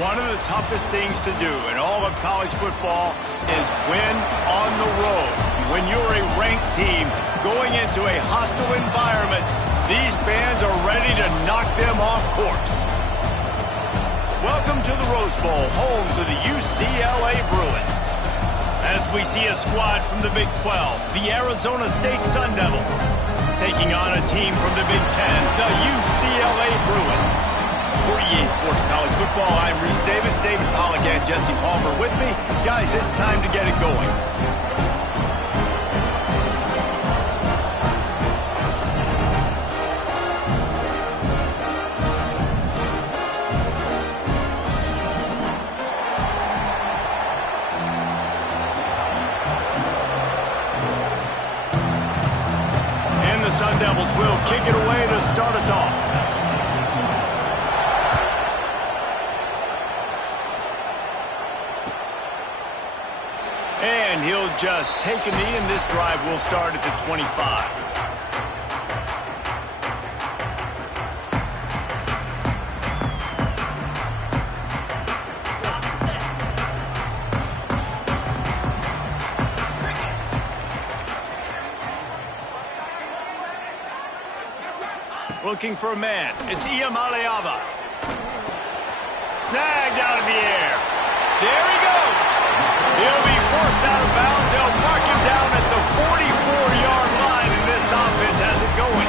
One of the toughest things to do in all of college football is win on the road. When you're a ranked team going into a hostile environment, these fans are ready to knock them off course. Welcome to the Rose Bowl, home to the UCLA Bruins. As we see a squad from the Big 12, the Arizona State Sun Devils, taking on a team from the Big 10, the UCLA Bruins. For EA Sports College Football, I'm Reese Davis, David Pollack, and Jesse Palmer with me. Guys, it's time to get it going. And the Sun Devils will kick it away to start us off. And he'll just take a knee, and this drive will start at the 25. Looking for a man. It's Iamaleava. Snagged out of the air. There he goes. He'll be forced out of bounds. They'll mark him down at the 44-yard line, and this offense has it going.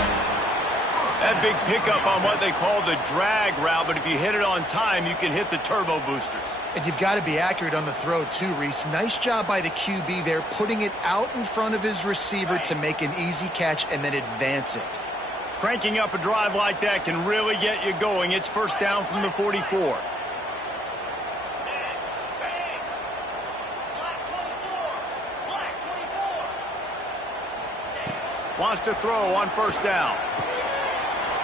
That big pickup on what they call the drag route, but if you hit it on time, you can hit the turbo boosters. And you've got to be accurate on the throw, too, Reese. Nice job by the QB there, putting it out in front of his receiver to make an easy catch and then advance it. Cranking up a drive like that can really get you going. It's first down from the 44. Wants to throw on first down.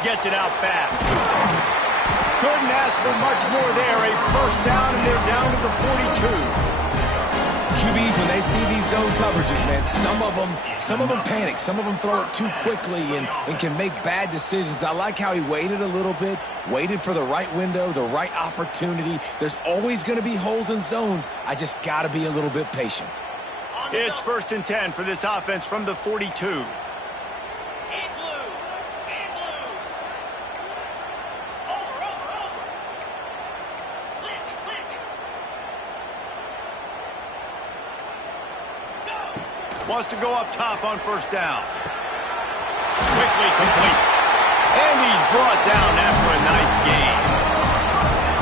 Gets it out fast. Couldn't ask for much more there. A first down, and they're down to the 42. QBs, when they see these zone coverages, man, some of them panic. Some of them throw it too quickly and can make bad decisions. I like how he waited a little bit, waited for the right window, the right opportunity. There's always going to be holes in zones. I just got to be a little bit patient. It's first and 10 for this offense from the 42. Wants to go up top on first down. Quickly complete. And he's brought down after a nice gain.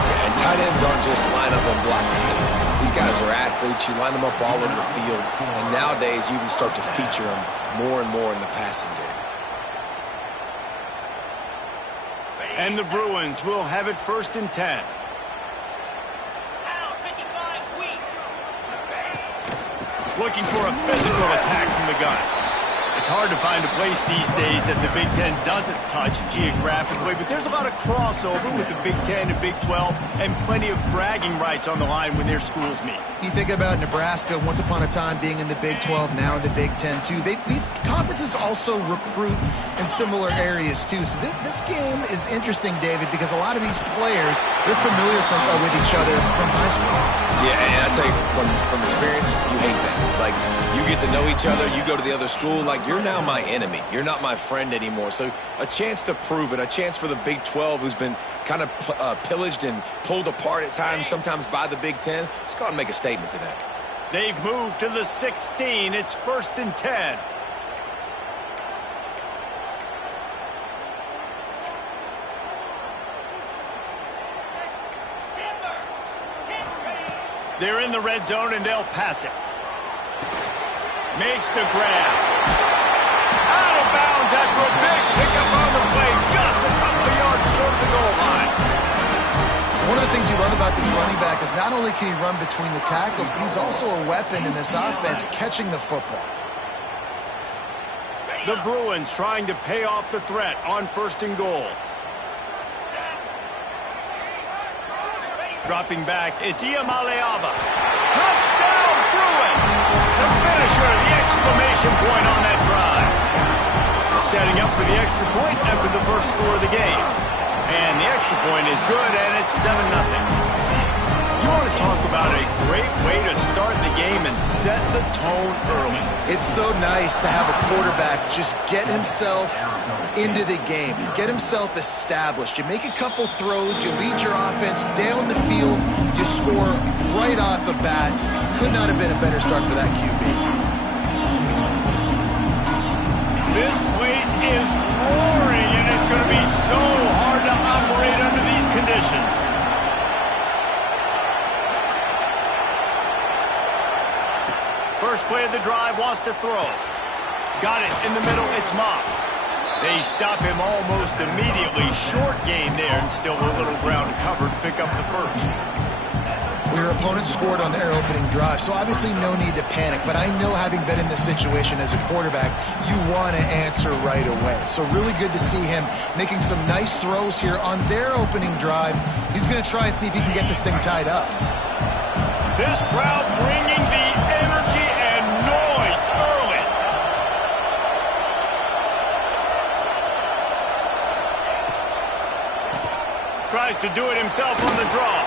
Yeah, and tight ends aren't just line up and block guys. These guys are athletes. You line them up all over the field. And nowadays, you can start to feature them more and more in the passing game. And the Bruins will have it first and 10. Looking for a physical attack from the gun. It's hard to find a place these days that the Big Ten doesn't touch geographically, but there's a lot of crossover with the Big Ten and Big 12 and plenty of bragging rights on the line when their schools meet. You think about Nebraska, once upon a time being in the Big 12, now in the Big 10 too. These conferences also recruit in similar areas too. So this game is interesting, David, because a lot of these players, they're familiar with each other from high school. Yeah, and I tell you, from experience, you hate that. Like, you get to know each other, you go to the other school, like, you're now my enemy. You're not my friend anymore. So a chance to prove it, a chance for the Big 12, who's been kind of pillaged and pulled apart at times, sometimes by the Big 10. Let's go out and make a statement today. They've moved to the 16. It's first and 10. They're in the red zone, and they'll pass it. Makes the grab. Out of bounds after a big pickup on the play, just a couple of yards short of the goal line. One of the things you love about this running back is not only can he run between the tackles, but he's also a weapon in this offense, catching the football. The Bruins trying to pay off the threat on first and goal. Dropping back, it's Iamaleava. Touchdown, Bruins! The finisher, the exclamation point on that drive. Setting up for the extra point after the first score of the game. And the extra point is good, and it's 7-0. way to start the game and set the tone early. It's so nice to have a quarterback just get himself into the game, get himself established. You make a couple throws, you lead your offense down the field, you score right off the bat. Could not have been a better start for that QB. This place is roaring, and it's going to be so hard to operate under these conditions. First play of the drive, wants to throw. Got it in the middle, it's Moss. They stop him almost immediately. Short gain there, and still a little ground covered to pick up the first. Your opponent scored on their opening drive, so obviously no need to panic. But I know, having been in this situation as a quarterback, you want to answer right away. So really good to see him making some nice throws here on their opening drive. He's going to try and see if he can get this thing tied up. This crowd bringing the energy and noise early. Tries to do it himself on the draw.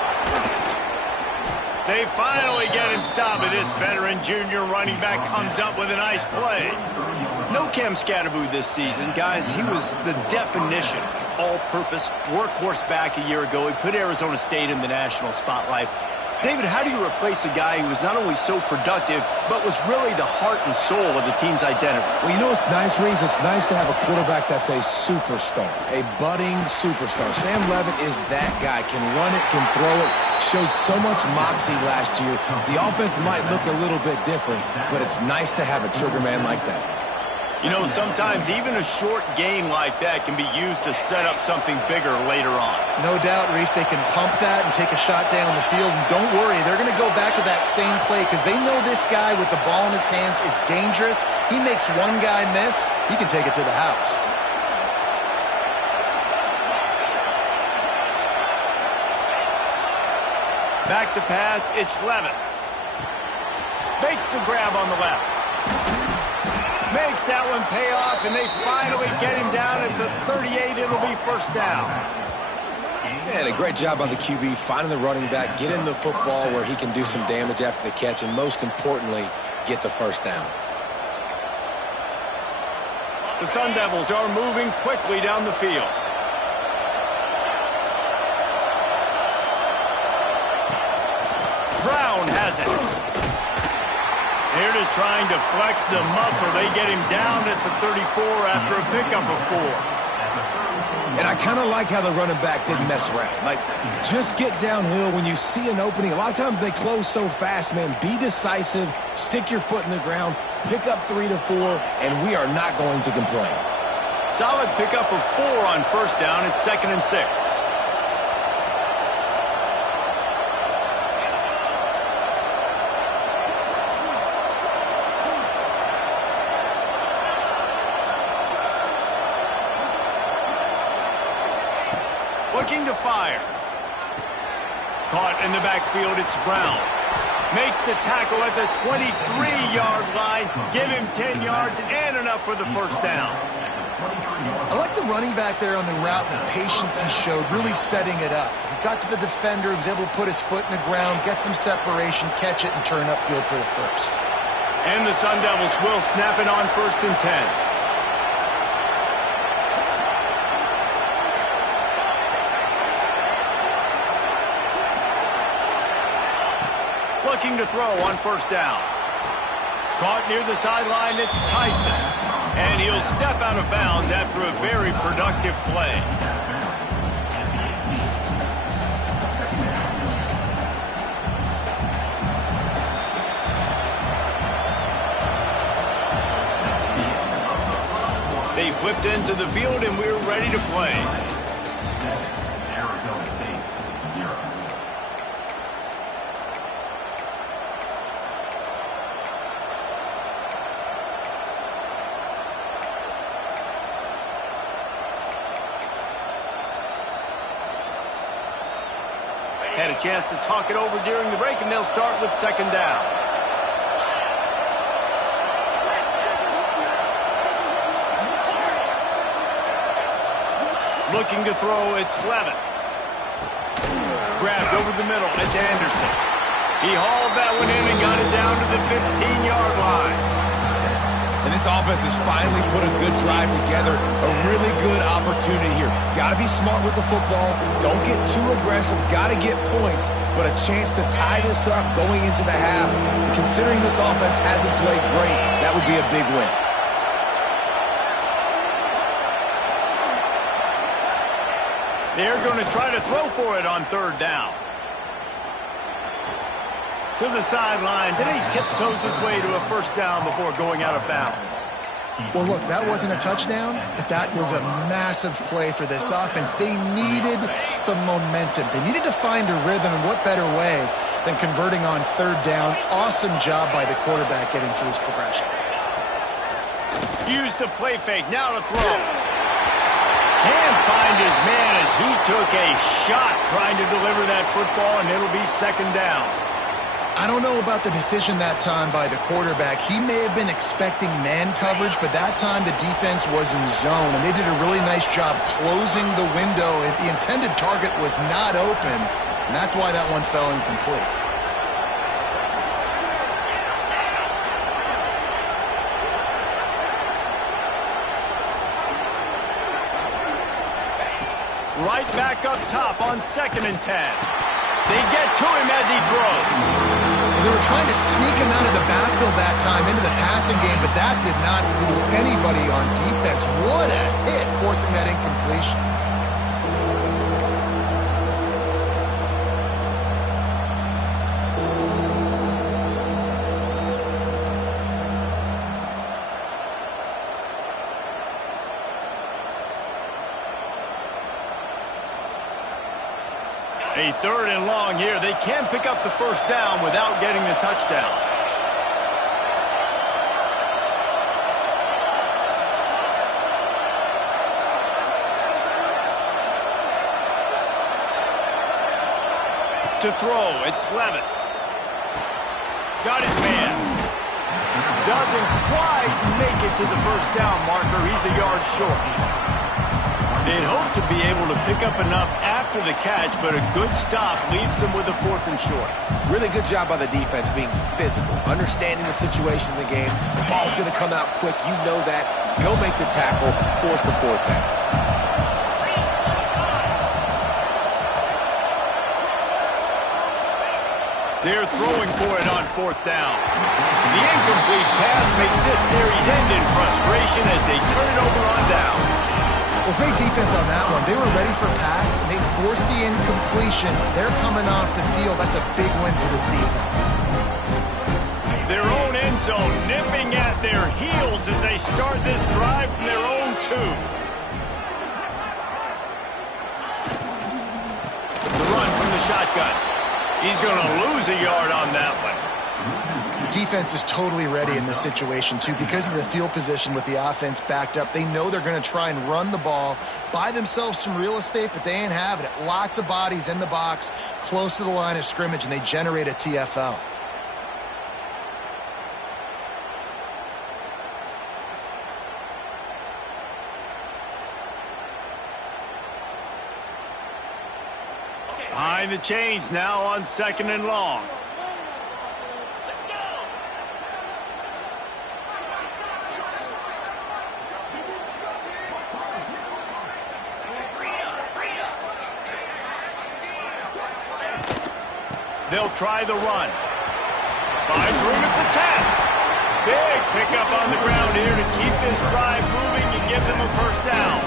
They finally get him stopped, and this veteran junior running back comes up with a nice play. No Cam Scatterboo this season, guys. He was the definition, all-purpose workhorse back a year ago. He put Arizona State in the national spotlight. David, how do you replace a guy who was not only so productive, but was really the heart and soul of the team's identity? Well, you know what's nice, Reese? It's nice to have a quarterback that's a superstar, a budding superstar. Sam Leavitt is that guy. Can run it, can throw it, showed so much moxie last year. The offense might look a little bit different, but it's nice to have a trigger man like that. You know, sometimes even a short gain like that can be used to set up something bigger later on. No doubt, Reese, they can pump that and take a shot down the field. And don't worry, they're going to go back to that same play because they know this guy with the ball in his hands is dangerous. He makes one guy miss, he can take it to the house. Back to pass, it's Leavitt. Makes the grab on the left. Makes that one pay off, and they finally get him down at the 38. It'll be first down. And a great job by the QB, finding the running back, getting the football where he can do some damage after the catch, and most importantly, get the first down. The Sun Devils are moving quickly down the field. Brown has it. They're just trying to flex the muscle. They get him down at the 34 after a pickup of 4. And I kind of like how the running back didn't mess around. Like, just get downhill when you see an opening. A lot of times they close so fast, man. Be decisive, stick your foot in the ground, pick up 3 to 4, and we are not going to complain. Solid pickup of 4 on first down. It's 2nd and 6. Looking to fire. Caught in the backfield, it's Brown. Makes the tackle at the 23-yard line. Give him 10 yards and enough for the first down. I like the running back there on the route, the patience he showed, really setting it up. He got to the defender, he was able to put his foot in the ground, get some separation, catch it, and turn upfield for the first. And the Sun Devils will snap it on 1st and 10. Looking to throw on first down. Caught near the sideline, it's Tyson. And he'll step out of bounds after a very productive play. They flipped into the field and we're ready to play. Had a chance to talk it over during the break, and they'll start with 2nd down. Looking to throw, it's Leavitt. Grabbed over the middle, it's Anderson. He hauled that one in and got it down to the 15-yard line. And this offense has finally put a good drive together. A really good opportunity here. Got to be smart with the football. Don't get too aggressive. Got to get points. But a chance to tie this up going into the half. Considering this offense hasn't played great, that would be a big win. They're going to try to throw for it on third down. To the sidelines, and he tiptoes his way to a first down before going out of bounds. Well, look, that wasn't a touchdown, but that was a massive play for this offense. They needed some momentum. They needed to find a rhythm, and what better way than converting on third down. Awesome job by the quarterback getting through his progression. Use the play fake, now to throw. Can't find his man as he took a shot trying to deliver that football, and it'll be second down. I don't know about the decision that time by the quarterback. He may have been expecting man coverage, but that time the defense was in zone, and they did a really nice job closing the window. The intended target was not open, and that's why that one fell incomplete. Right back up top on 2nd and 10. They get to him as he throws. They were trying to sneak him out of the backfield that time into the passing game, but that did not fool anybody on defense. What a hit, forcing that incompletion. A 3rd and long here. They can pick up the first down without getting the touchdown. To throw, it's Levitt. Got his man. Doesn't quite make it to the first down marker. He's a yard short. They'd hope to be able to pick up enough after the catch, but a good stop leaves them with a 4th and short. Really good job by the defense being physical, understanding the situation in the game. The ball's going to come out quick. You know that. Go make the tackle, force the 4th down. They're throwing for it on 4th down. The incomplete pass makes this series end in frustration as they turn it over on downs. Well, great defense on that one. They were ready for pass, and they forced the incompletion. They're coming off the field. That's a big win for this defense. Their own end zone nipping at their heels as they start this drive from their own 2. The run from the shotgun. He's going to lose a yard on that one. Defense is totally ready in this situation, too. Because of the field position with the offense backed up, they know they're going to try and run the ball, buy themselves some real estate, but they ain't having it. Lots of bodies in the box, close to the line of scrimmage, and they generate a TFL. Behind the chains now on 2nd and long. They'll try the run. Finds room at the 10. Big pickup on the ground here to keep this drive moving and give them a first down.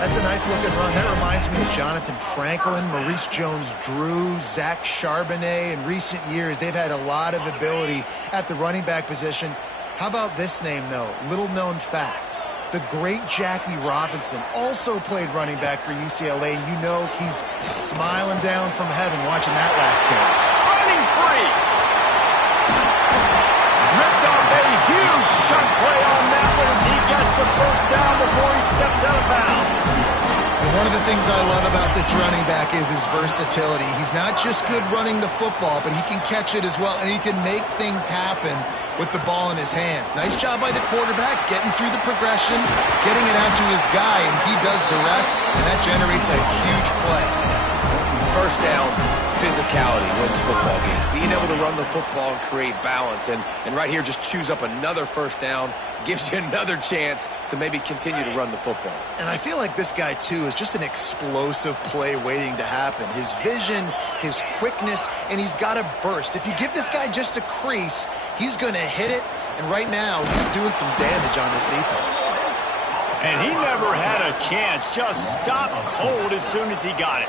That's a nice-looking run. That reminds me of Jonathan Franklin, Maurice Jones-Drew, Zach Charbonnet. In recent years, they've had a lot of ability at the running back position. How about this name, though? Little-known fact. The great Jackie Robinson also played running back for UCLA, and you know he's smiling down from heaven watching that last game. Running free. Ripped off a huge chunk play on that one as he gets the first down before he steps out of bounds. And one of the things I love about this running back is his versatility. He's not just good running the football, but he can catch it as well, and he can make things happen with the ball in his hands. Nice job by the quarterback, getting through the progression, getting it out to his guy, and he does the rest, and that generates a huge play. First down, physicality wins football games. Being able to run the football and create balance. And right here, just choose up another first down, gives you another chance to maybe continue to run the football. And I feel like this guy, too, is just an explosive play waiting to happen. His vision, his quickness, and he's got a burst. If you give this guy just a crease, he's going to hit it. And right now, he's doing some damage on this defense. And he never had a chance. Just stopped cold as soon as he got it.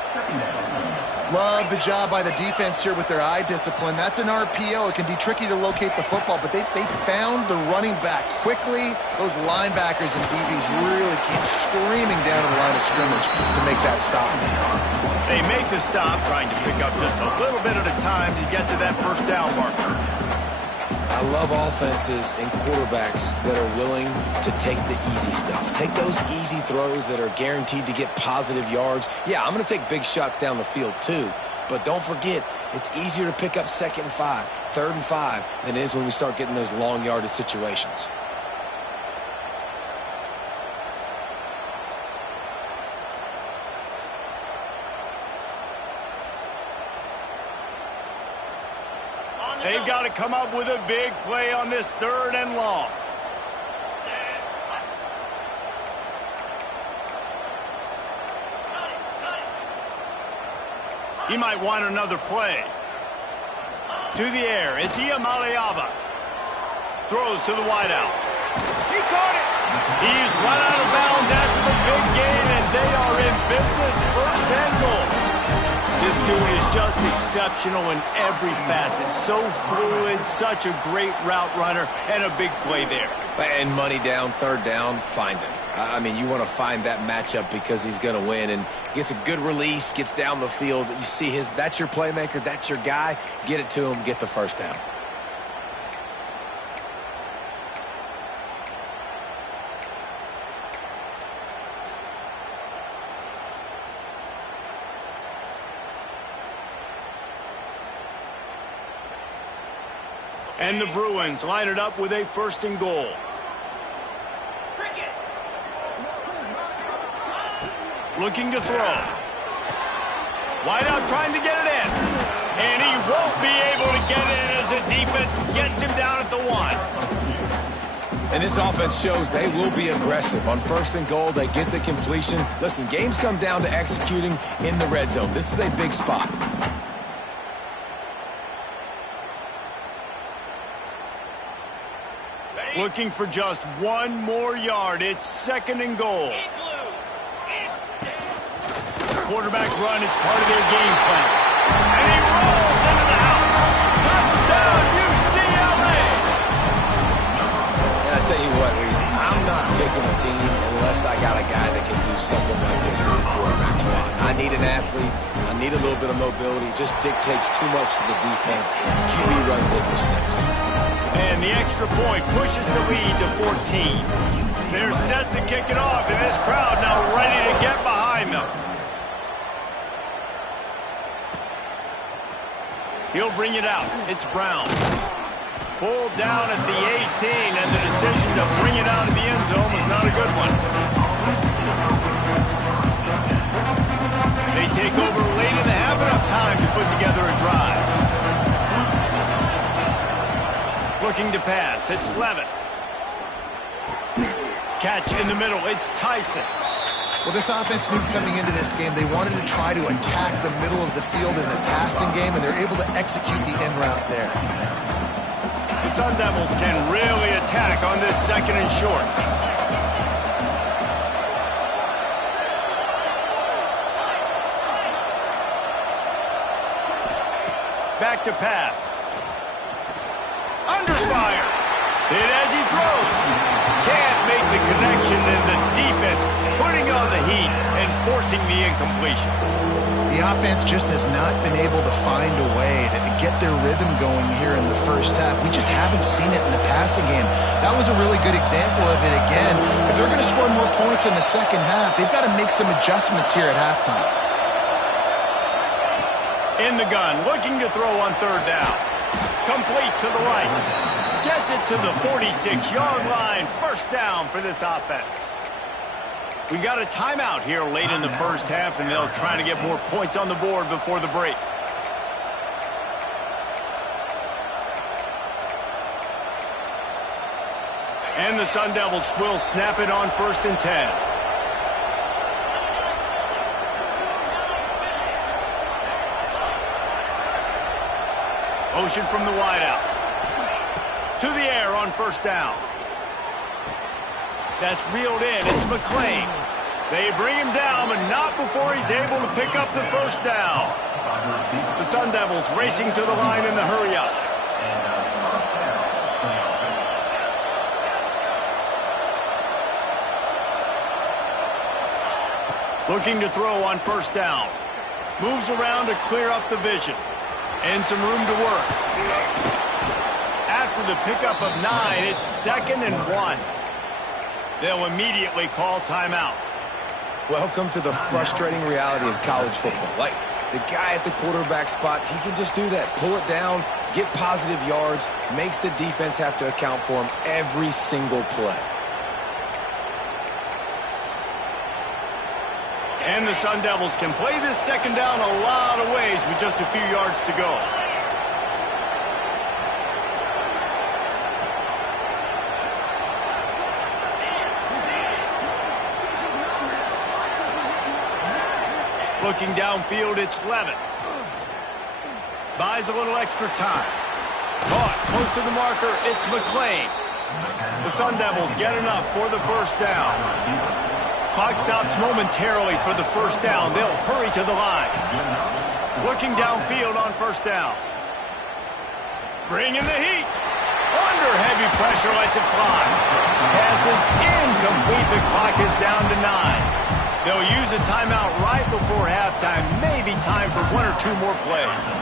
Love the job by the defense here with their eye discipline. That's an RPO. It can be tricky to locate the football, but they found the running back quickly. Those linebackers and DBs really came screaming down to the line of scrimmage to make that stop. They make the stop, trying to pick up just a little bit at a time to get to that first down marker. I love offenses and quarterbacks that are willing to take the easy stuff. Take those easy throws that are guaranteed to get positive yards. Yeah, I'm going to take big shots down the field too. But don't forget, it's easier to pick up 2nd and 5, 3rd and 5 than it is when we start getting those long yardage situations. They've got to come up with a big play on this 3rd and long. He might want another play. To the air, it's Iamaleava. Throws to the wideout. He caught it. He's run out of bounds after the big gain, and they are in business. 1st and goal. This dude is just exceptional in every facet. So fluid, such a great route runner, and a big play there. And money down, 3rd down, find him. I mean, you want to find that matchup because he's going to win. And gets a good release, gets down the field. You see that's your playmaker, that's your guy. Get it to him, get the 1st down. And the Bruins line it up with a 1st and goal. Looking to throw. Wideout trying to get it in. And he won't be able to get it as the defense gets him down at the 1. And this offense shows they will be aggressive. On 1st and goal, they get the completion. Listen, games come down to executing in the red zone. This is a big spot. Looking for just 1 more yard. It's 2nd and goal. Quarterback run is part of their game plan. And he rolls into the house. Touchdown, UCLA! And I tell you what, Reese, I'm not picking a team unless I got a guy that can do something like this in the quarterback spot. I need an athlete. I need a little bit of mobility. It just dictates too much to the defense. QB runs in for 6. And the extra point pushes the lead to 14. They're set to kick it off, and this crowd now ready to get behind them. He'll bring it out. It's Brown. Pulled down at the 18, and the decision to bring it out of the end zone was not a good one. They take over late and have enough time to put together a drive. Looking to pass. It's Levitt. Catch in the middle. It's Tyson. Well, this offense knew coming into this game they wanted to try to attack the middle of the field in the passing game, and they're able to execute the end route there. The Sun Devils can really attack on this 2nd and short. Back to pass. Under fire. Hit as he throws. Can't make the connection, and the defense putting on the heat and forcing the incompletion. The offense just has not been able to find a way to get their rhythm going here in the 1st half. We just haven't seen it in the passing game. That was a really good example of it again. If they're going to score more points in the 2nd half, they've got to make some adjustments here at halftime. In the gun, looking to throw on 3rd down. Complete to the right. Gets it to the 46-yard line. 1st down for this offense. We got a timeout here late in the 1st half, and they'll try to get more points on the board before the break. And the Sun Devils will snap it on 1st and 10. Motion from the wideout. To the air on 1st down. That's reeled in. It's McClain. They bring him down, but not before he's able to pick up the 1st down. The Sun Devils racing to the line in the hurry-up. Looking to throw on 1st down. Moves around to clear up the vision. And some room to work. After the pickup of 9, it's 2nd and 1. They'll immediately call timeout. Welcome to the frustrating reality of college football. Like, the guy at the quarterback spot, he can just do that. Pull it down, get positive yards, makes the defense have to account for him every single play. And the Sun Devils can play this 2nd down a lot of ways with just a few yards to go. Looking downfield, it's Levitt. Buys a little extra time. Caught close to the marker, it's McClain. The Sun Devils get enough for the 1st down. Clock stops momentarily for the 1st down. They'll hurry to the line. Looking downfield on 1st down. Bringing the heat. Under heavy pressure, lets it fly. Pass is incomplete. The clock is down to 9. They'll use a timeout right before halftime. Maybe time for 1 or 2 more plays.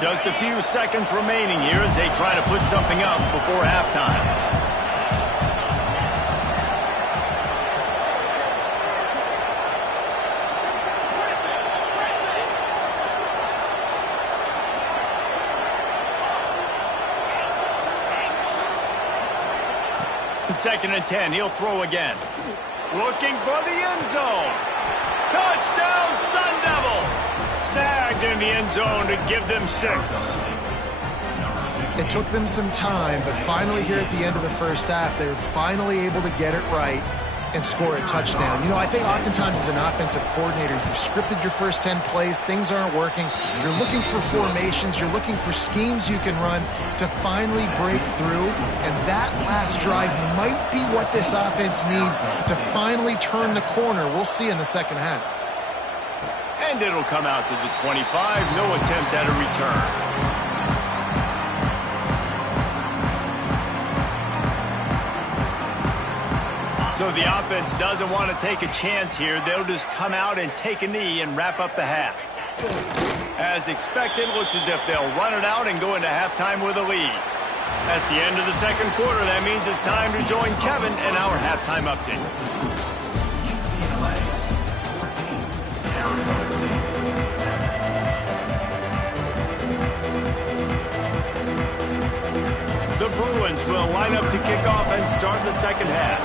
Just a few seconds remaining here as they try to put something up before halftime. Second and 10, he'll throw again. Looking for the end zone. Touchdown, Sun Devils! Snagged in the end zone to give them 6. It took them some time, but finally here at the end of the 1st half, they were finally able to get it right and score a touchdown. You know, I think oftentimes as an offensive coordinator, you've scripted your first 10 plays, things aren't working. You're looking for formations, you're looking for schemes you can run to finally break through, and that last drive might be what this offense needs to finally turn the corner. We'll see in the 2nd half. And it'll come out to the 25, no attempt at a return. So the offense doesn't want to take a chance here. They'll just come out and take a knee and wrap up the half. As expected, looks as if they'll run it out and go into halftime with a lead. That's the end of the 2nd quarter. That means it's time to join Kevin in our halftime update. The Bruins will line up to kick off and start the 2nd half.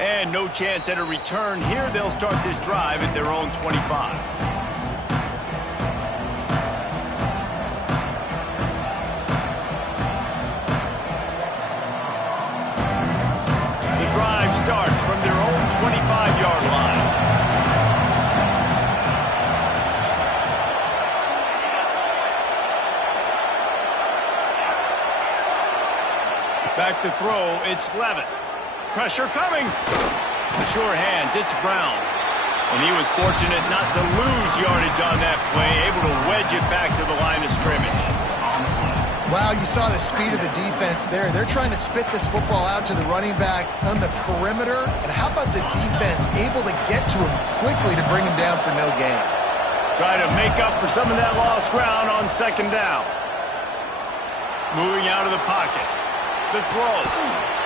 And no chance at a return here. They'll start this drive at their own 25. The drive starts from their own 25-yard line. Back to throw, it's Levitt. Pressure coming. Sure hands, it's Brown. And he was fortunate not to lose yardage on that play, able to wedge it back to the line of scrimmage. Wow, you saw the speed of the defense there. They're trying to spit this football out to the running back on the perimeter. And how about the defense able to get to him quickly to bring him down for no gain? Try to make up for some of that lost ground on 2nd down. Moving out of the pocket. The throw.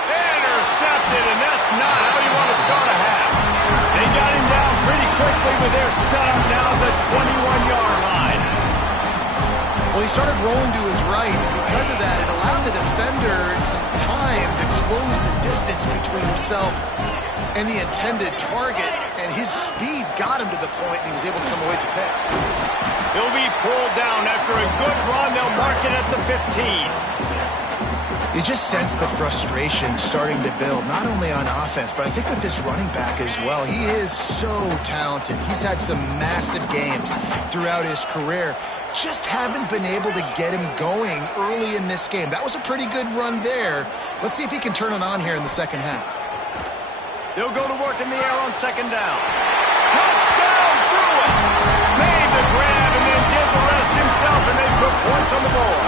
Intercepted, and that's not how you want to start a half. They got him down pretty quickly, but they're set up now at the 21-yard line. Well, he started rolling to his right, and because of that, it allowed the defender some time to close the distance distance between himself and the intended target, and his speed got him to the point, and he was able to come away with the pick. He'll be pulled down after a good run. They'll mark it at the 15. You just sense the frustration starting to build, not only on offense, but I think with this running back as well. He is so talented. He's had some massive games throughout his career. Just haven't been able to get him going early in this game. That was a pretty good run there. Let's see if he can turn it on here in the second half. They'll go to work in the air on second down. Touchdown, Bruin! Made the grab and then did the rest himself, and they put points on the board.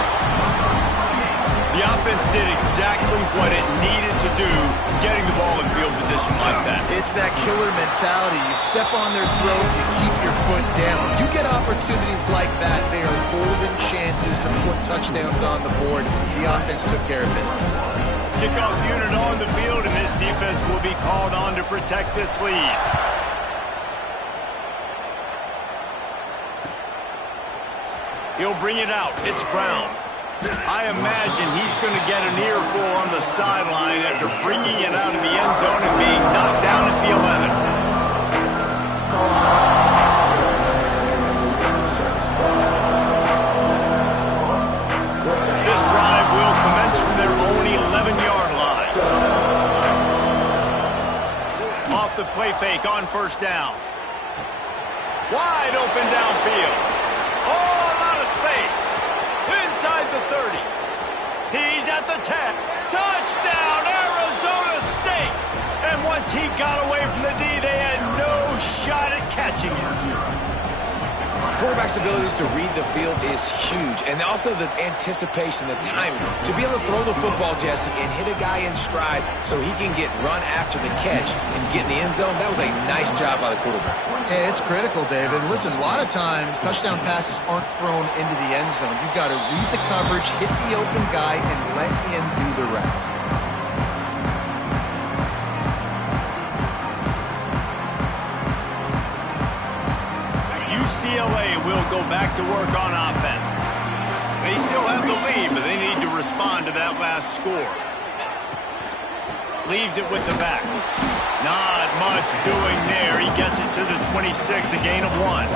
The offense did exactly what it needed to do, getting the ball in field position like that. It's that killer mentality. You step on their throat, you keep your foot down. You get opportunities like that, they are golden chances to put touchdowns on the board. The offense took care of business. Kickoff unit on the field, and this defense will be called on to protect this lead. He'll bring it out. It's Brown. I imagine he's going to get an earful on the sideline after bringing it out of the end zone and being knocked down at the 11. This drive will commence from their own 11-yard line. Off the play fake on first down. Wide open downfield. Oh, a lot of space. Inside the 30. He's at the 10. Touchdown, Arizona State! And once he got away from the D, they had no shot at catching him. Quarterback's abilities to read the field is huge, and also the anticipation, the timing. To be able to throw the football, Jesse, and hit a guy in stride so he can get run after the catch and get in the end zone, that was a nice job by the quarterback. Yeah, it's critical, David. Listen, a lot of times touchdown passes aren't thrown into the end zone. You've got to read the coverage, hit the open guy, and let him do the rest. UCLA will go back to work on offense. They still have the lead, but they need to respond to that last score. Leaves it with the back. Not much doing there. He gets it to the 26, a gain of 1.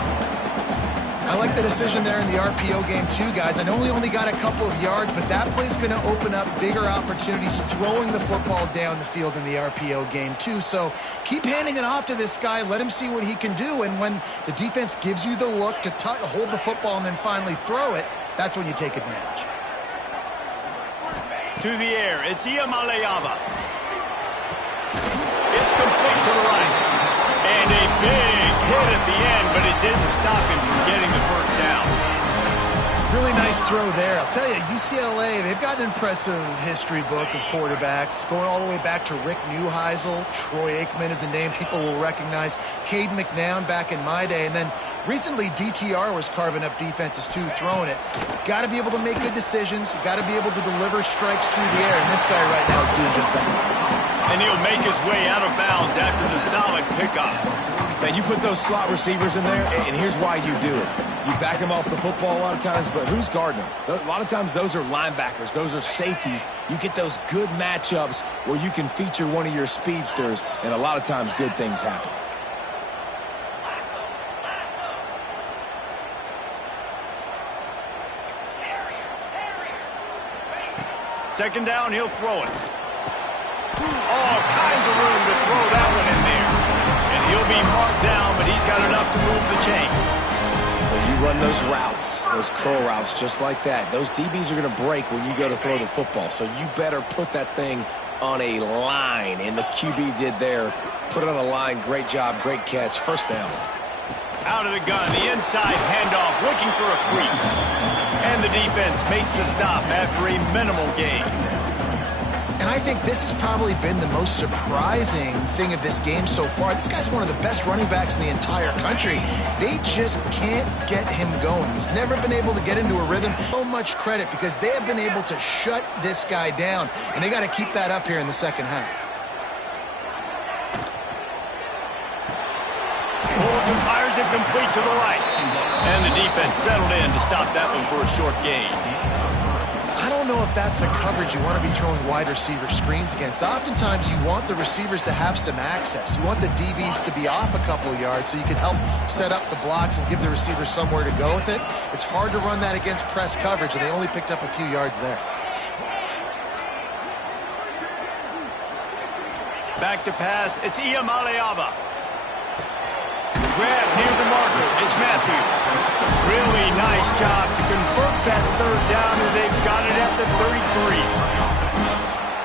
I like the decision there in the RPO game too, guys. I know he only got a couple of yards, but that play's going to open up bigger opportunities throwing the football down the field in the RPO game too. So keep handing it off to this guy. Let him see what he can do. And when the defense gives you the look to hold the football and then finally throw it, that's when you take advantage. To the air, it's Iamaleava. It's complete to the right. And a big hit at the end, but it didn't stop him from getting the first down. Really nice throw there. I'll tell you, UCLA, they've got an impressive history book of quarterbacks, going all the way back to Rick Neuheisel. Troy Aikman is a name people will recognize. Cade McNown back in my day. And then recently, DTR was carving up defenses too, throwing it. Got to be able to make good decisions. You got to be able to deliver strikes through the air. And this guy right now is doing just that. And he'll make his way out of bounds after the solid pickup. Man, you put those slot receivers in there, and here's why you do it. You back them off the football a lot of times, but who's guarding them? A lot of times those are linebackers. Those are safeties. You get those good matchups where you can feature one of your speedsters, and a lot of times good things happen. Second down, he'll throw it. All kinds of room to throw that one in there. And he'll be marked down, but he's got enough to move the chains. When you run those routes, those curl routes just like that, those DBs are going to break when you go to throw the football. So you better put that thing on a line. And the QB did there. Put it on a line. Great job. Great catch. First down. Out of the gun, the inside handoff, looking for a crease. And the defense makes the stop after a minimal gain. And I think this has probably been the most surprising thing of this game so far. This guy's one of the best running backs in the entire country. They just can't get him going. He's never been able to get into a rhythm. So much credit because they have been able to shut this guy down. And they got to keep that up here in the second half. Pulls and fires it complete to the right. And the defense settled in to stop that one for a short gain. I don't know if that's the coverage you want to be throwing wide receiver screens against. Oftentimes, you want the receivers to have some access. You want the DBs to be off a couple of yards so you can help set up the blocks and give the receivers somewhere to go with it. It's hard to run that against press coverage, and they only picked up a few yards there. Back to pass. It's Iamaleava. Grab near the marker. It's Matthews. Really nice job to convert that third down, and they've got it at the 33.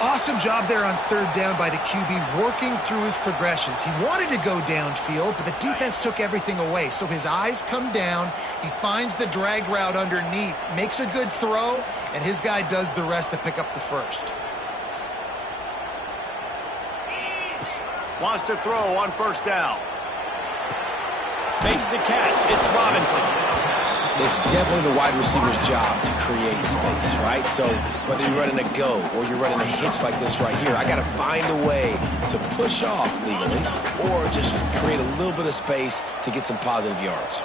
Awesome job there on third down by the QB, working through his progressions. He wanted to go downfield, but the defense took everything away. So his eyes come down. He finds the drag route underneath, makes a good throw, and his guy does the rest to pick up the first. Wants to throw on first down. Makes the catch. It's Robinson. It's definitely the wide receiver's job to create space, right? So whether you're running a go or you're running a hitch like this right here, I got to find a way to push off legally or just create a little bit of space to get some positive yards.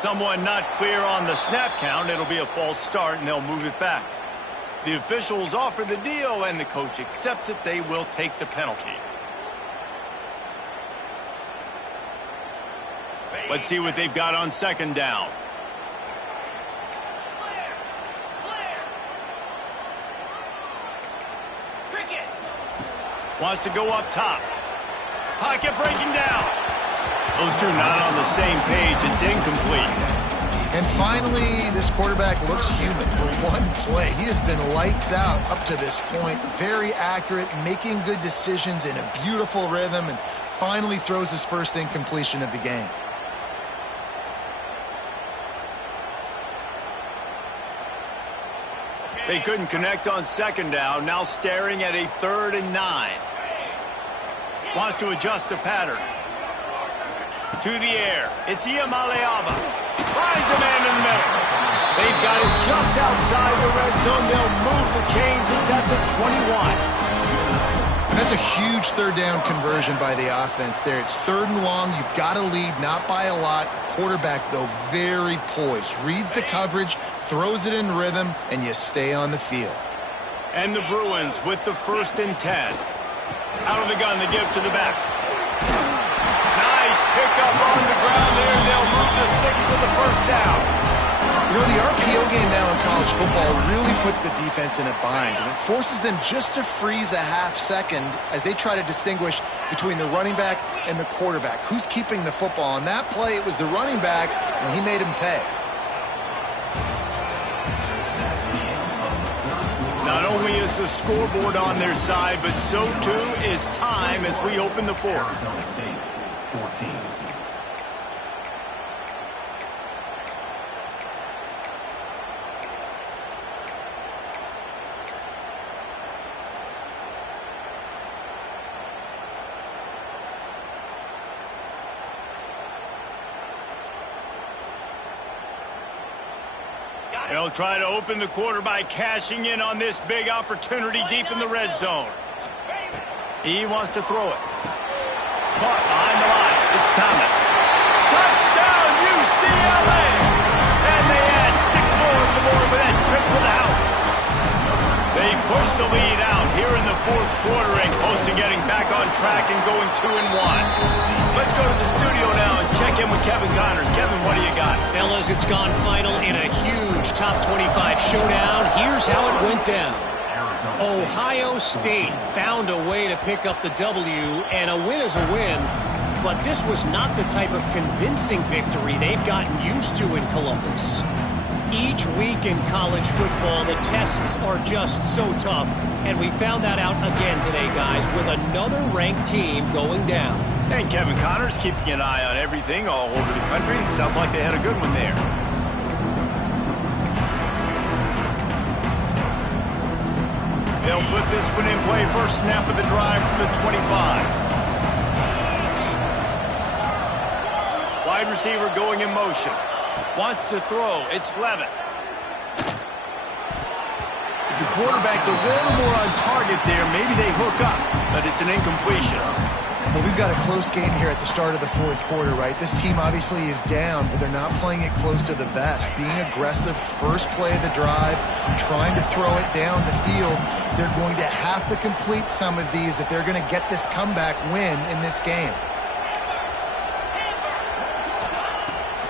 Someone not clear on the snap count. It'll be a false start, and they'll move it back. The officials offer the deal, and the coach accepts it. They will take the penalty. Let's see what they've got on second down. Wants to go up top. Pocket breaking down. Those two not on the same page. It's incomplete. And finally, this quarterback looks human for one play. He has been lights out up to this point. Very accurate, making good decisions in a beautiful rhythm, and finally throws his first incompletion of the game. They couldn't connect on second down. Now staring at a 3rd and 9. Wants to adjust the pattern. To the air. It's Iamaleava. Finds a man in the middle. They've got it just outside the red zone. They'll move the chains. It's at the 21. That's a huge third down conversion by the offense there. It's 3rd and long. You've got to lead, not by a lot. Quarterback, though, very poised. Reads the coverage, throws it in rhythm, and you stay on the field. And the Bruins with the 1st and 10. Out of the gun, they give to the back. Nice pick up on the ground there. They'll move the sticks for the first down. You know, the RPO game now in college football really puts the defense in a bind, and it forces them just to freeze a half second as they try to distinguish between the running back and the quarterback. Who's keeping the football? On that play, it was the running back, and he made him pay. Not only is the scoreboard on their side, but so too is time as we open the 4th. They'll try to open the quarter by cashing in on this big opportunity deep in the red zone. He wants to throw it. Caught behind the line. It's Thomas. Touchdown, UCLA! And they add 6 more to the board with that trip to the house. They push the lead out here in the 4th quarter and close to getting back on track and going 2-1. Let's go to the studio now and check in with Kevin Connors. Kevin, what do you got? Fellas, it's gone final in a huge top 25 showdown. Here's how it went down. Ohio State found a way to pick up the W, and a win is a win. But this was not the type of convincing victory they've gotten used to in Columbus. Each week in college football, the tests are just so tough, and we found that out again today, guys, with another ranked team going down. And Kevin Connors keeping an eye on everything all over the country. Sounds like they had a good one there. They'll put this one in play. First snap of the drive from the 25. Wide receiver going in motion. Wants to throw. It's Levitt. the quarterback's a little more on target there, maybe they hook up, but it's an incompletion. Well, we've got a close game here at the start of the fourth quarter, right? This team obviously is down, but they're not playing it close to the vest. Being aggressive, first play of the drive, trying to throw it down the field. They're going to have to complete some of these if they're going to get this comeback win in this game.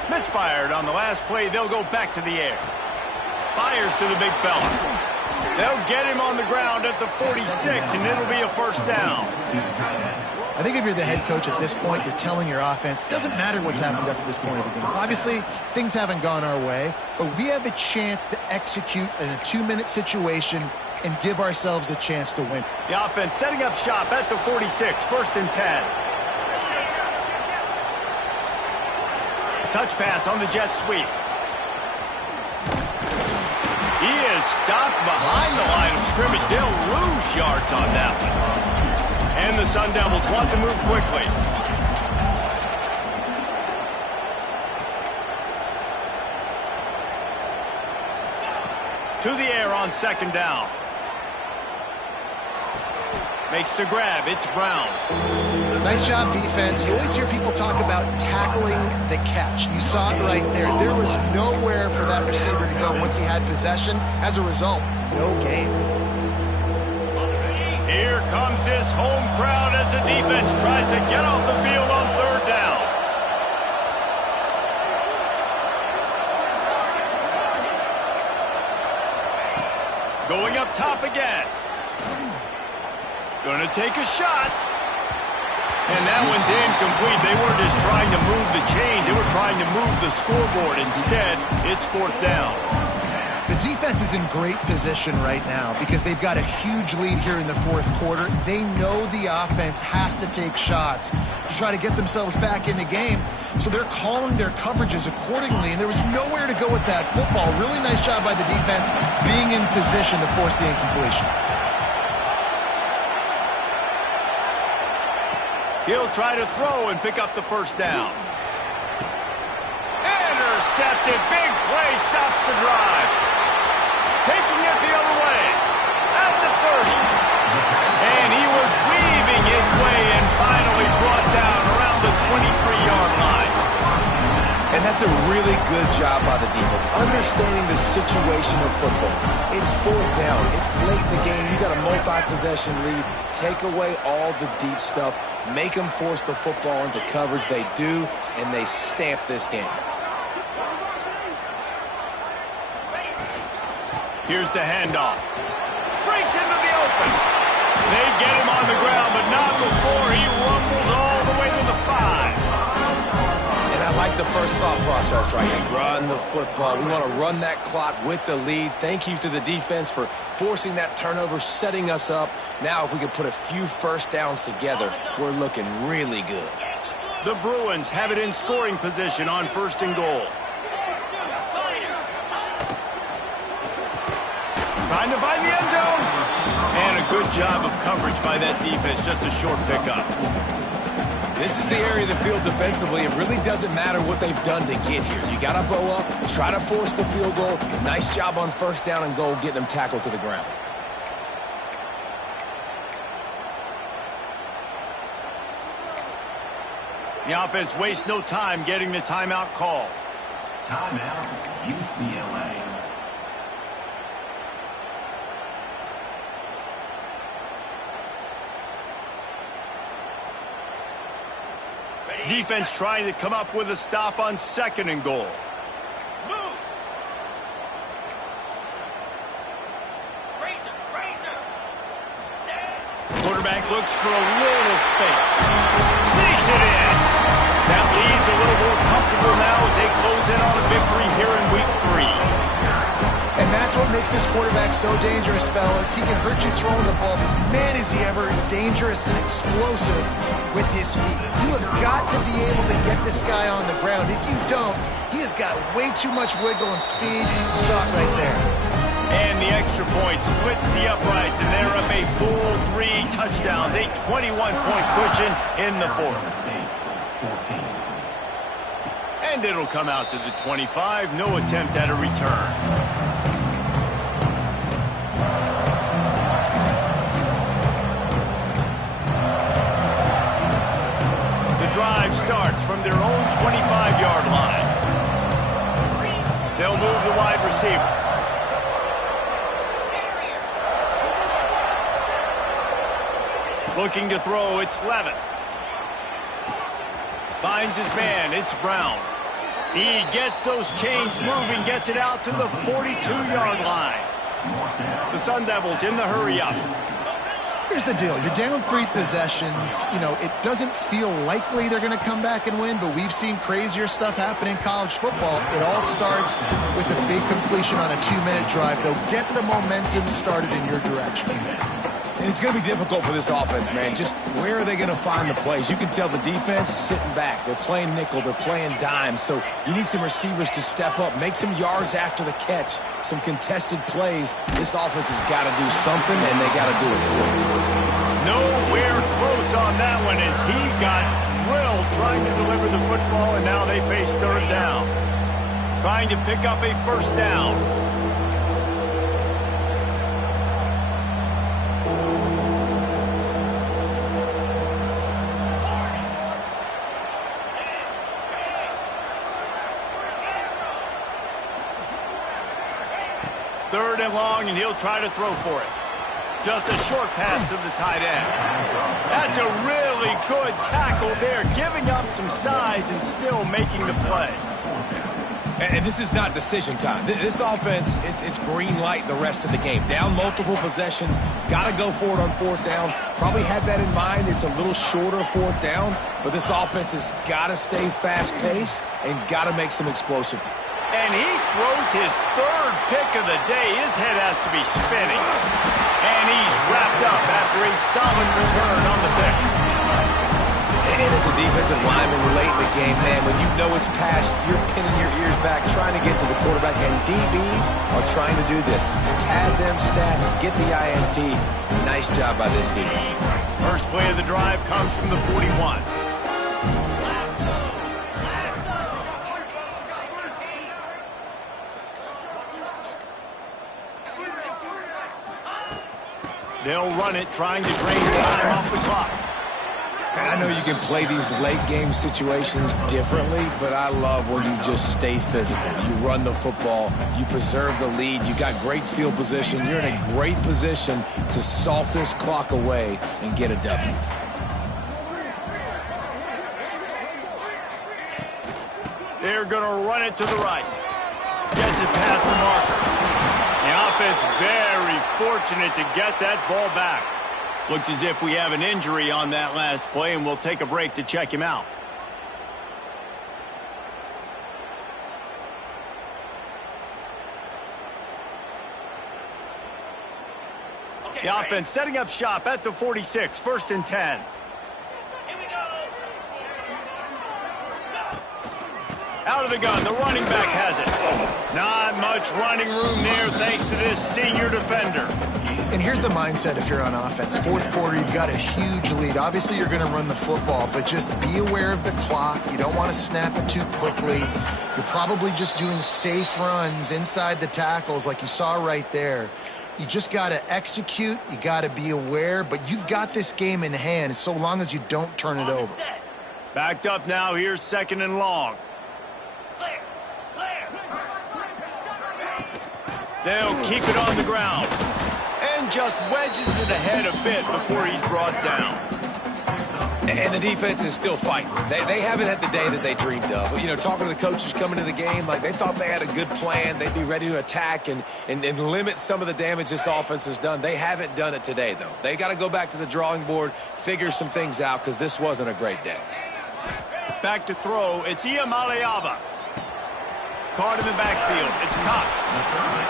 Misfired on the last play. They'll go back to the air. Fires to the big fella. They'll get him on the ground at the 46, and it'll be a first down. I think if you're the head coach at this point, you're telling your offense, it doesn't matter what's happened up to this point of the game. Obviously, things haven't gone our way, but we have a chance to execute in a 2-minute situation and give ourselves a chance to win. The offense setting up shop at the 46, first and 10. Touch pass on the jet sweep. He is stopped behind the line of scrimmage. They'll lose yards on that one. And the Sun Devils want to move quickly. To the air on second down. Makes the grab. It's Brown. Nice job, defense. You always hear people talk about tackling the catch. You saw it right there. There was nowhere for that receiver to go once he had possession. As a result, no gain. Here comes this home crowd as the defense tries to get off the field on third down. Going up top again. Going to take a shot. And that one's incomplete. They weren't just trying to move the chains. They were trying to move the scoreboard. Instead, it's fourth down. The defense is in great position right now because they've got a huge lead here in the fourth quarter. They know the offense has to take shots to try to get themselves back in the game. So they're calling their coverages accordingly, and there was nowhere to go with that football. Really nice job by the defense being in position to force the incompletion. He'll try to throw and pick up the first down. Intercepted. Big play. Stops the drive. Taking it the other way. At the 30. And he was weaving his way and finally brought down around the 23-yard line. And that's a really good job by the defense, understanding the situation of football. It's fourth down. It's late in the game. You got a multi-possession lead. Take away all the deep stuff. Make them force the football into coverage. They do, and they stamp this game. Here's the handoff. Breaks into the open. They get him on the ground, but not before he rumbles all the way to the 5. And I like the first thought process right here. Run the football. We want to run that clock with the lead. Thank you to the defense for forcing that turnover, setting us up. Now if we can put a few first downs together, we're looking really good. The Bruins have it in scoring position on first and goal. Trying to find the end zone. And a good job of coverage by that defense. Just a short pickup. This is the area of the field defensively. It really doesn't matter what they've done to get here. You got to bow up, try to force the field goal. Nice job on first down and goal, getting them tackled to the ground. The offense wastes no time getting the timeout call. Timeout, UCLA. Defense trying to come up with a stop on second and goal. Moves. Quarterback looks for a little space. Sneaks it in. That lead's a little more comfortable now as they close in on a victory here in week 3. And that's what makes this quarterback so dangerous, fellas. He can hurt you throwing the ball, but man, is he ever dangerous and explosive with his feet. You have got to be able to get this guy on the ground. If you don't, he has got way too much wiggle and speed. You saw it right there. And the extra point splits the uprights, and they're up a full 3 touchdowns, a 21-point cushion in the fourth. And it'll come out to the 25. No attempt at a return. from their own 25-yard line. They'll move the wide receiver. Looking to throw, it's Levin. Finds his man, it's Brown. He gets those chains moving, gets it out to the 42-yard line. The Sun Devils in the hurry-up. Here's the deal. You're down 3 possessions. You know, it doesn't feel likely they're going to come back and win, but we've seen crazier stuff happen in college football. It all starts with a big completion on a 2-minute drive. They'll get the momentum started in your direction. And it's going to be difficult for this offense, man. Just where are they going to find the plays? You can tell the defense sitting back. They're playing nickel. They're playing dime. So you need some receivers to step up, make some yards after the catch, some contested plays. This offense has got to do something, and they got to do it quick. Nowhere close on that one as he got drilled trying to deliver the football, and now they face third down. Trying to pick up a first down. Third and long, and he'll try to throw for it. Just a short pass to the tight end. That's a really good tackle there, giving up some size and still making the play. And this is not decision time. This offense, it's green light the rest of the game. Down multiple possessions, got to go for it on fourth down. Probably had that in mind. It's a little shorter fourth down, but this offense has got to stay fast-paced and got to make some explosive. And he throws his third pick of the day. His head has to be spinning. And he's wrapped up after a solid return on the pick. And as a defensive lineman late in the game, man, when you know it's past, you're pinning your ears back, trying to get to the quarterback. And DBs are trying to do this. Pad them stats, get the INT. Nice job by this DB. First play of the drive comes from the 41. They'll run it, trying to drain time off the clock. And I know you can play these late-game situations differently, but I love when you just stay physical. You run the football, you preserve the lead, you got great field position, you're in a great position to salt this clock away and get a W. They're going to run it to the right. Gets it past the marker. The offense very fortunate to get that ball back. Looks as if we have an injury on that last play, and we'll take a break to check him out. The offense setting up shop at the 46, 1st and 10. Out of the gun, the running back has it. Not much running room there thanks to this senior defender. And here's the mindset if you're on offense. Fourth quarter, you've got a huge lead. Obviously, you're going to run the football, but just be aware of the clock. You don't want to snap it too quickly. You're probably just doing safe runs inside the tackles like you saw right there. You just got to execute. You got to be aware, but you've got this game in hand so long as you don't turn it over. Backed up now. Here's 2nd and long. They'll keep it on the ground. And just wedges it ahead a bit before he's brought down. And the defense is still fighting. They haven't had the day that they dreamed of. You know, talking to the coaches coming to the game, like they thought they had a good plan. They'd be ready to attack and limit some of the damage this offense has done. They haven't done it today, though. They got to go back to the drawing board, figure some things out, because this wasn't a great day. Back to throw. It's Iamaleava. Caught in the backfield. It's Cox.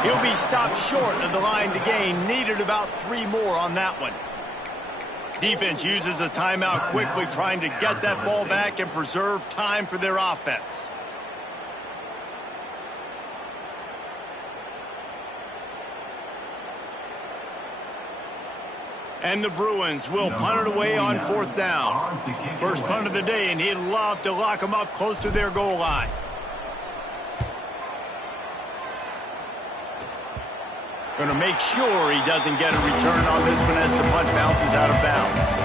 He'll be stopped short of the line to gain. Needed about 3 more on that one. Defense uses a timeout quickly, trying to get that ball back and preserve time for their offense. And the Bruins will punt it away on 4th down. First punt of the day, and he'd love to lock them up close to their goal line. Going to make sure he doesn't get a return on this one as the punt bounces out of bounds.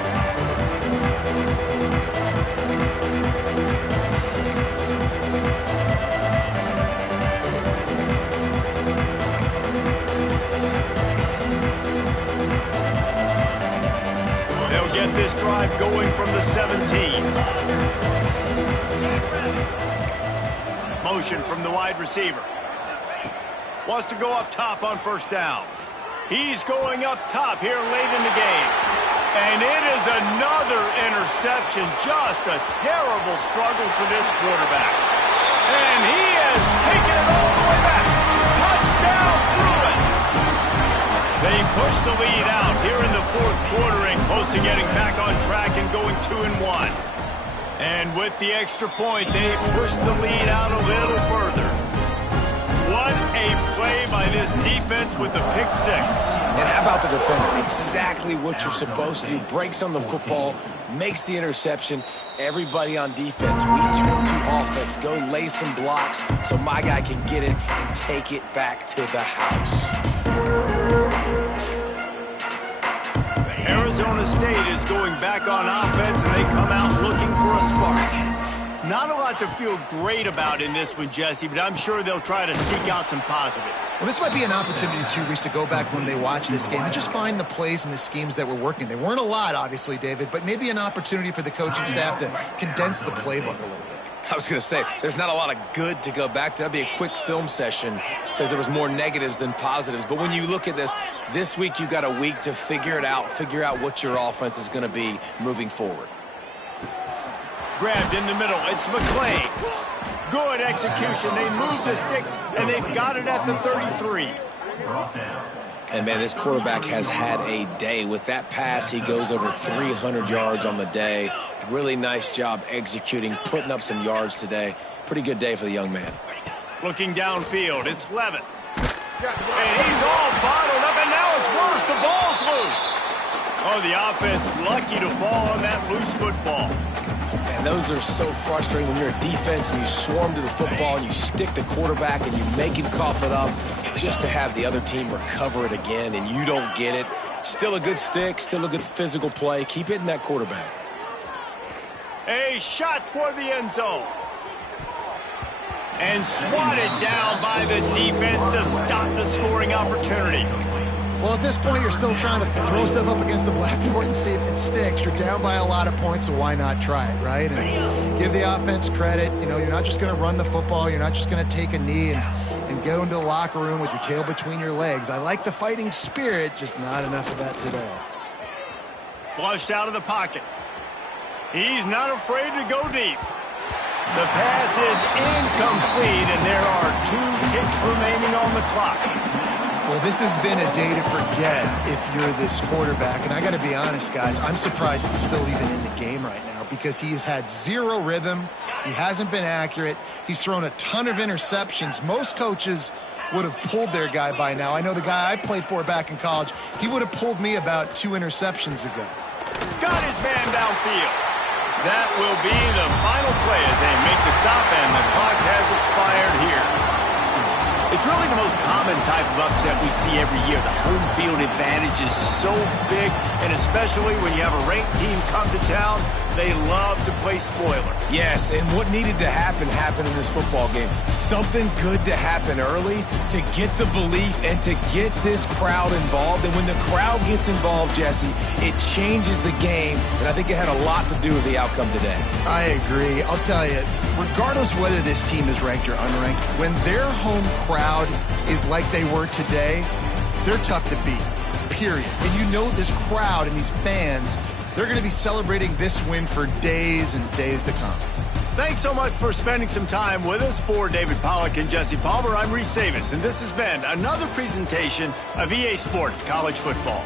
They'll get this drive going from the 17. Motion from the wide receiver. Wants to go up top on first down. He's going up top here late in the game. And it is another interception. Just a terrible struggle for this quarterback. And he has taken it all the way back. Touchdown, Bruins! They push the lead out here in the fourth quarter and close to getting back on track and going 2-1. And with the extra point, they push the lead out a little further. What a play by this defense with the pick six. And how about the defender? Exactly what you're supposed to do. Breaks on the football, makes the interception. Everybody on defense, we turn to offense. Go lay some blocks so my guy can get it and take it back to the house. Arizona State is going back on offense, and they come out looking for a spark. Not a lot to feel great about in this one, Jesse, but I'm sure they'll try to seek out some positives. Well, this might be an opportunity, too, Reese, to go back when they watch this game and just find the plays and the schemes that were working. They weren't a lot, obviously, David, but maybe an opportunity for the coaching staff to condense the playbook a little bit. I was going to say, there's not a lot of good to go back to. That'd be a quick film session because there was more negatives than positives. But when you look at this week you've got a week to figure it out, figure out what your offense is going to be moving forward. Grabbed in the middle. It's McClain. Good execution. They move the sticks, and they've got it at the 33. And, man, this quarterback has had a day. With that pass, he goes over 300 yards on the day. Really nice job executing, putting up some yards today. Pretty good day for the young man. Looking downfield, it's Levin. And he's all bottled up, and now it's worse. The ball's loose. Oh, the offense lucky to fall on that loose football. And those are so frustrating when you're a defense and you swarm to the football and you stick the quarterback and you make him cough it up just to have the other team recover it again and you don't get it. Still a good stick, still a good physical play. Keep hitting that quarterback. A shot toward the end zone. And swatted down by the defense to stop the scoring opportunity. Well, at this point, you're still trying to throw stuff up against the blackboard and see if it sticks. You're down by a lot of points, so why not try it, right? And give the offense credit. You know, you're not just going to run the football. You're not just going to take a knee and go into the locker room with your tail between your legs. I like the fighting spirit, just not enough of that today. Flushed out of the pocket. He's not afraid to go deep. The pass is incomplete, and there are 2 ticks remaining on the clock. Well, this has been a day to forget if you're this quarterback. And I got to be honest, guys, I'm surprised he's still even in the game right now because he has had zero rhythm. He hasn't been accurate. He's thrown a ton of interceptions. Most coaches would have pulled their guy by now. I know the guy I played for back in college, he would have pulled me about 2 interceptions ago. Got his man downfield. That will be the final play as they make the stop, and the clock has expired here. It's really the most common type of upset we see every year. The home field advantage is so big, and especially when you have a ranked team come to town, they love to play spoiler. Yes, and what needed to happen happened in this football game. Something good to happen early to get the belief and to get this crowd involved. And when the crowd gets involved, Jesse, it changes the game, and I think it had a lot to do with the outcome today. I agree. I'll tell you, regardless whether this team is ranked or unranked, when their home crowd is like they were today, they're tough to beat, period. And you know this crowd and these fans, they're going to be celebrating this win for days and days to come. Thanks so much for spending some time with us. For David Pollack and Jesse Palmer, I'm Reese Davis, and this has been another presentation of EA Sports College Football.